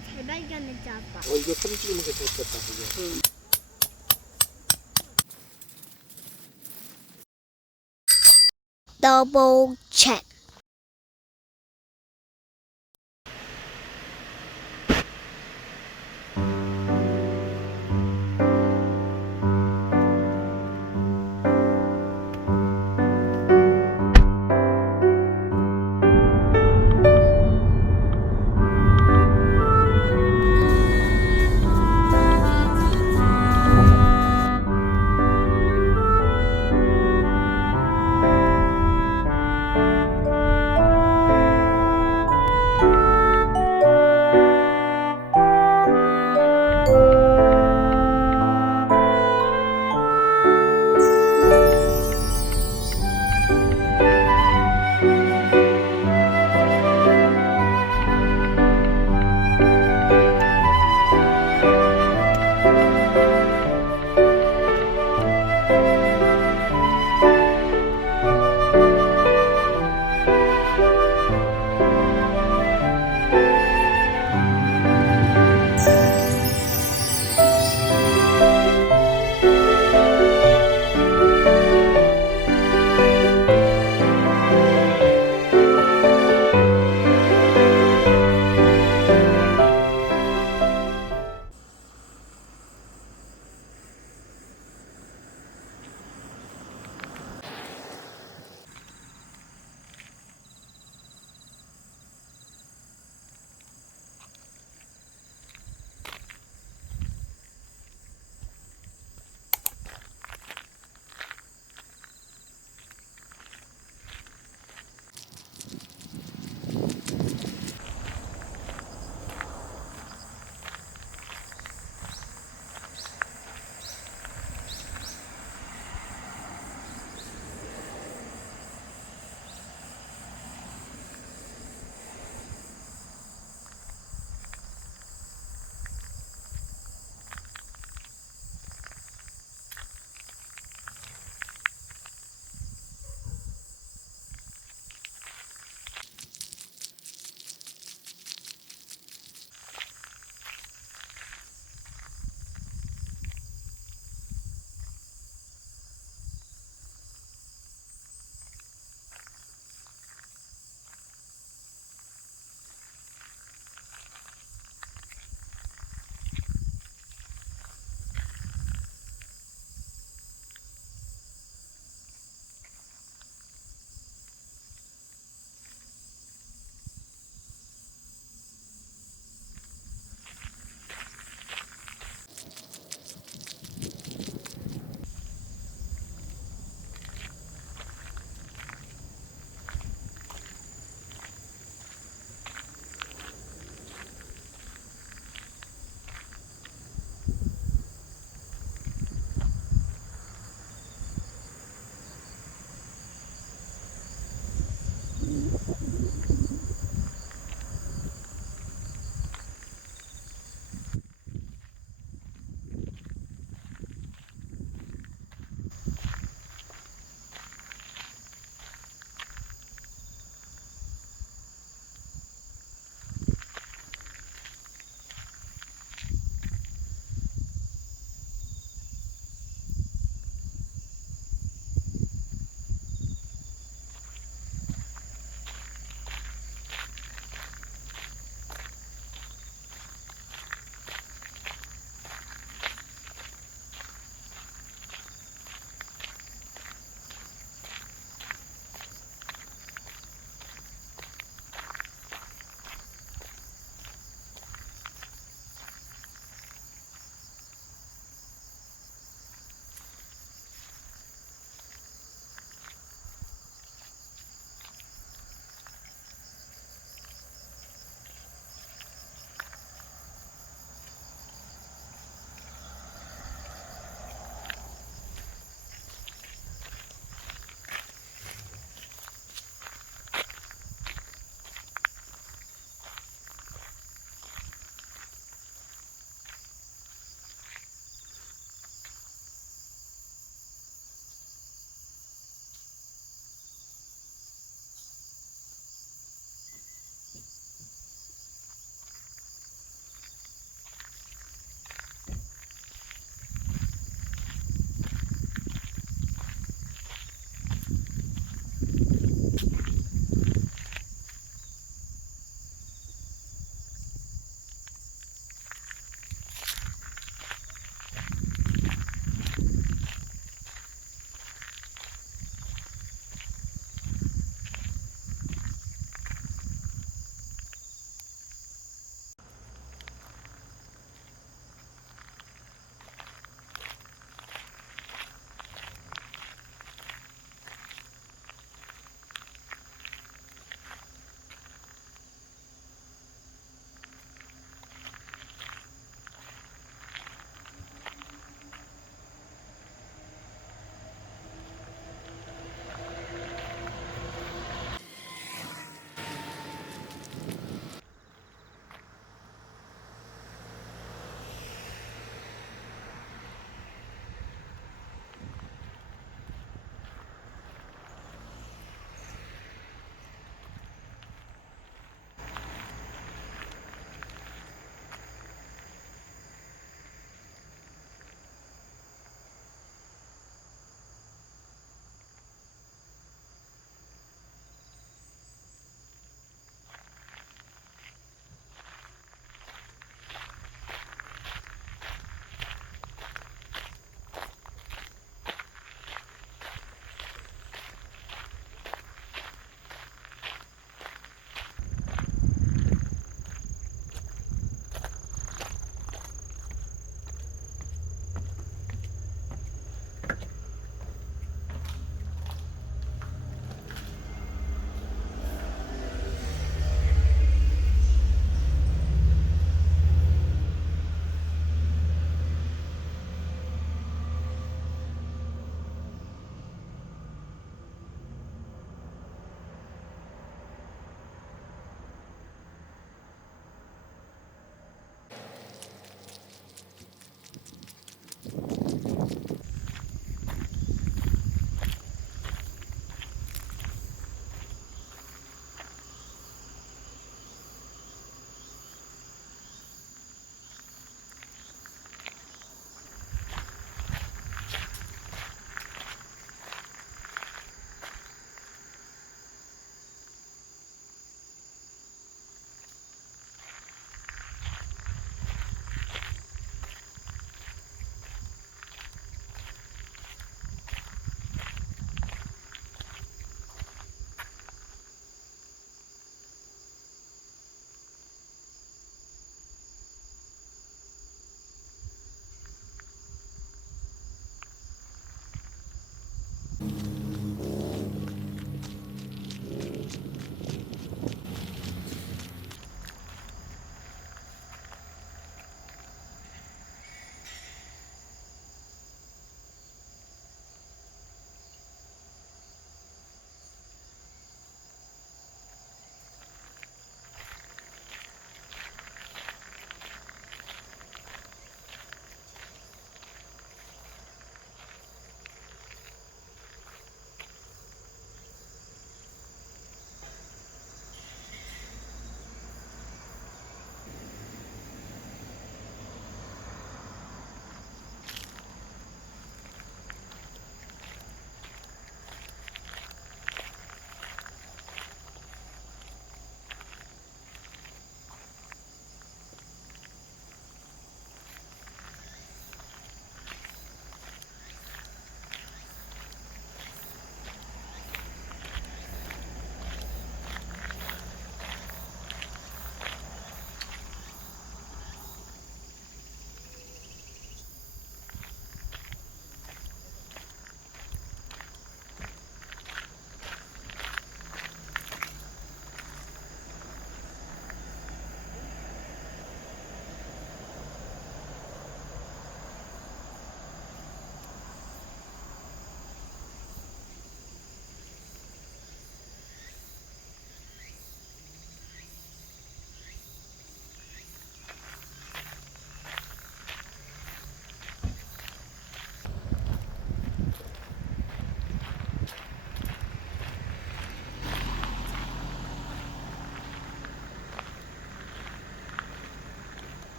잘 발견했지 아빠. 이거 사진 찍으면 괜찮겠다, 이게. Double check.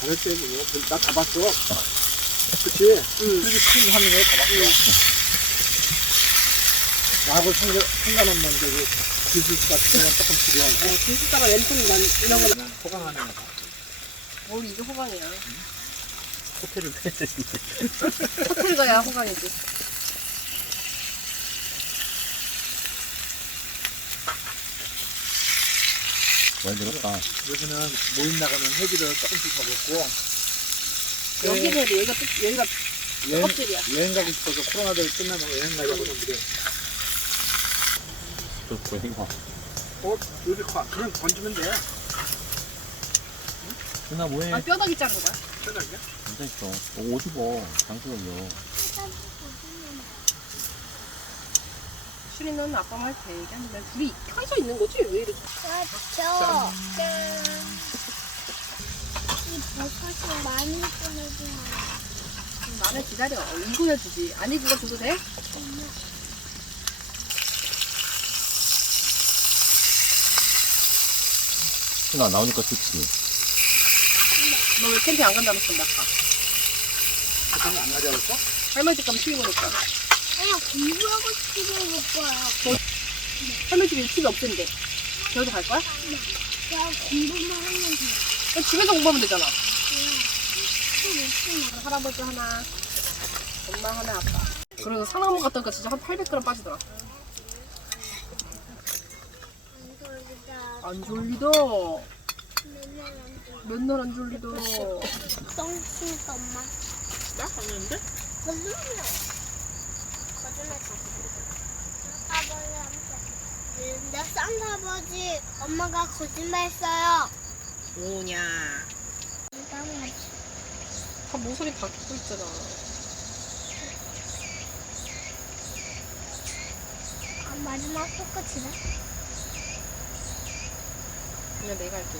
잘했지, 뭐. 나다 봤어. 그치? 그렇게 큰 하는 거다 봤어. 나하고 상관없는 그 기술자 같은 건 조금 필요하고. 기술자가 왼손만 이런 거. 호강하는 거다. 뭘 이게 호강이야. 호텔을 빼야지. 호텔 가야 호강이지. 많이 늘었다. 여기는 모임 나가면 회비를 조금씩 더 먹고. 여기는 여기가 껍질이야. 여행 가고 싶어서 코로나대회 끝나면 여행 가려고 하는데. 저 고양이가. 여기 그냥 던지면 돼. 누나 뭐해? 아 뼈다귀 자른 거야? 편하게. 앉아있어. 옷 입어. 장수 올려. 슈리는 아빠만 할 때 얘기하는데 둘이 켜져 있는 거지? 왜 이러지? 저. 이 버섯이 많이 꺼내주면 나는 기다려. 이거야 주지. 아니 그거 줘도 돼? 누나 나오니까 좋지. 너 왜 캠핑 안 간다고 했었나 아까? 잠깐 안 가자 그랬어? 할머니 집 가면 TV 보니까. 그냥 공부하고 싶으면 못 봐요. 할머니 집에 TV 없던데. 저기도 갈 거야? 그냥 공부만 하면 돼요. 그럼 집에서 공부하면 되잖아. 그냥 할아버지 하나, 엄마 하나, 아빠. 그래서 상암원 갔다 오니까 진짜 한 800g 빠지더라. 안 졸리도. 맨날 안 졸리도. 똥치니까 엄마. 나 갔는데? 거짓말이야. 거짓말 아버지한테. 나 산타 아버지 엄마가 거짓말했어요. 뭐냐. 다 모서리 다 끼고 있잖아. 마지막 똑같이네. 그냥 내가 할게.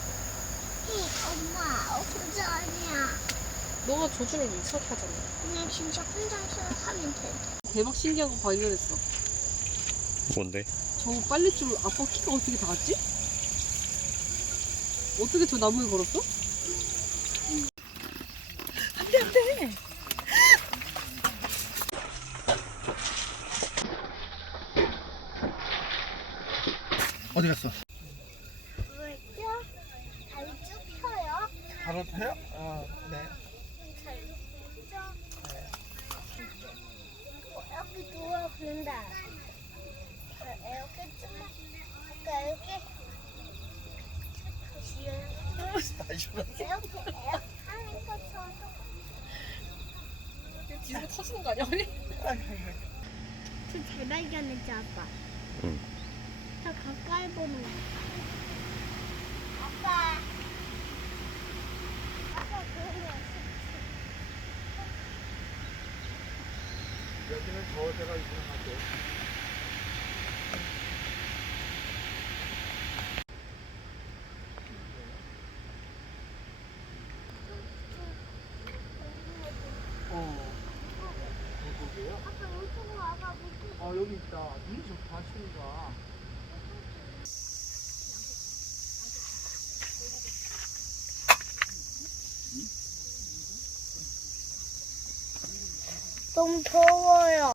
엄마 혼자 아니야. 너가 조준을 이렇게 하잖아. 그냥 진짜 혼자서 하면 돼. 대박 신기한 거 발견했어. 뭔데? 저 빨랫줄 아빠 키가 어떻게 닿았지? 어떻게 저 나무에 걸었어? 어디 갔어? 왜죠? 다리 쭉 펴요. 바로 타요? 네. 잘 펴죠? 이렇게 누워 그런다. 이렇게 좀 아까 이렇게 다시 이렇게 하는 것처럼 뒤로 터지는 거 아니야? 저잘 발견했죠 아빠? 응. 저 가까이 보는 거. 아빠. 아빠 그러면 여기는 저 데가 이상하죠. 아빠 이쪽으로 와봐. 여기 있다. 눈이 좋다, 시니가. 너무 더워요.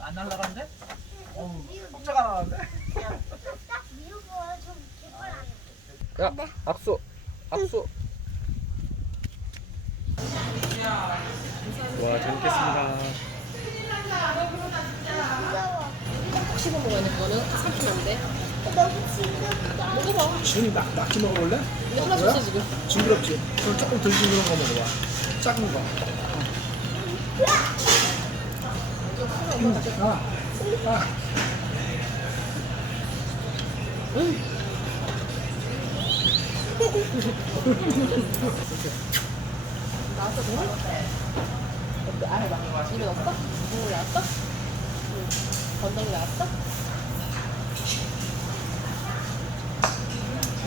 안 날라가는데? 깜짝 안 하는데? 야, 악수. 악수. 와, 잘 먹겠습니다. 꼭 씹어 먹어야 돼. 그거는 삼키면 안 돼. 먹어봐. 지훈이 낙지 먹어볼래? 이거 하나 줬어 지금. 징그럽지? 그럼 조금 덜 징그러운 거 먹어봐. 작은 거. 나왔어, 물? 어때? 아, 해봐. 입에 넣었어? 국물 나왔어? 응. 건더기 나왔어?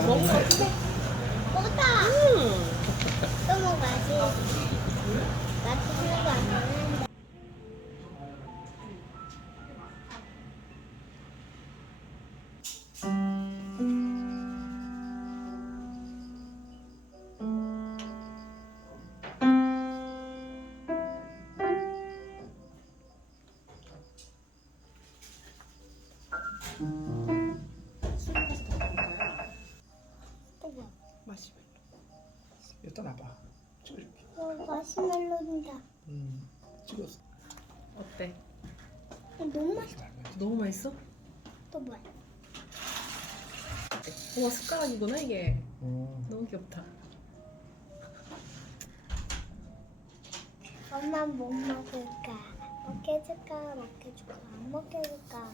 먹은 거 같은데? 먹었다. 또 먹어야지. 맛있는 거 아니야? 또 뭐? 마시멜로. 일단 와봐. 찍어줄게. 마시멜로입니다. 찍었어. 어때? 너무 맛있어. 너무 맛있어? 또 뭐야? 우와, 숟가락이구나, 이게. 어. 너무 귀엽다. 엄마 못 먹을까? 먹게 해줄까? 먹게 해줄까? 안 먹게 해줄까?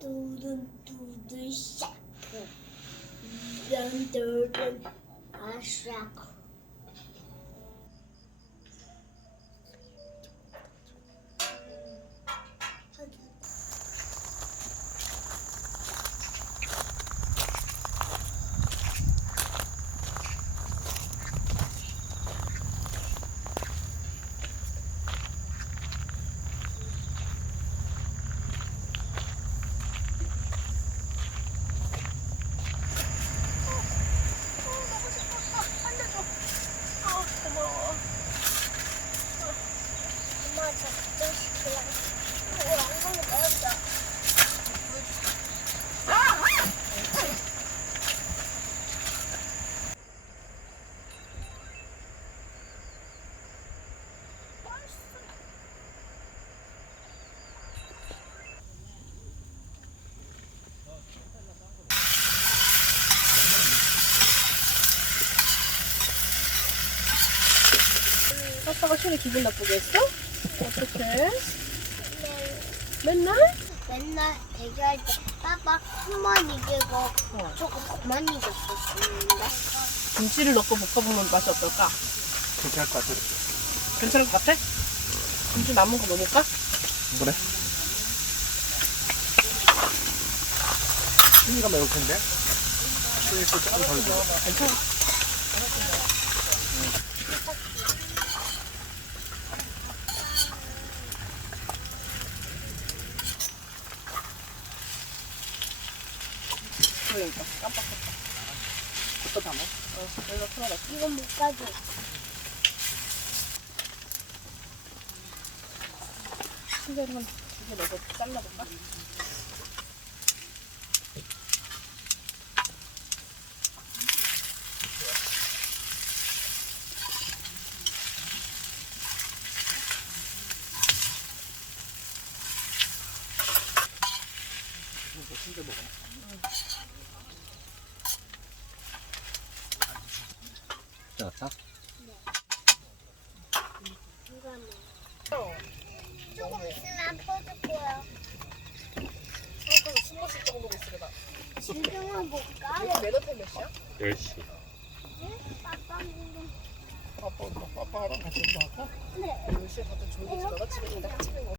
두둔두둔 샤크 둔둔둔 아샤크 엄마 저 걱정시키려고 엉덩이 넣었어. 아빠가 슈리 기분 나쁘게 했어? 어떡해? 맨날? 맨날 대결할 때 빠빠 한 번 이기고 조금 그만 이겼었는데 김치를 넣고 볶아보면 맛이 어떨까? 괜찮을 것 같아. 괜찮을 것 같아? 김치 남은 거 넣어볼까? 그래. 순이가 매울 텐데. 순이 또 조금 덜 줘. 괜찮아. 그러니까 깜빡했다. 또 담아. 여기다 털어라. 이건 못 가져. 순대를 두개 넣어서 잘라볼까? 순대 먹어. 자, 자. 조금 있으면 퍼줄 거야. 조금 숨 마실 정도로 있으려나? 지금은 볼까? 이거 매너템 몇 시야? 10시. 빠빠는 빠빠랑 같이 운동할까? 네. 10시에 다들 조용히 지나가 집에 있는데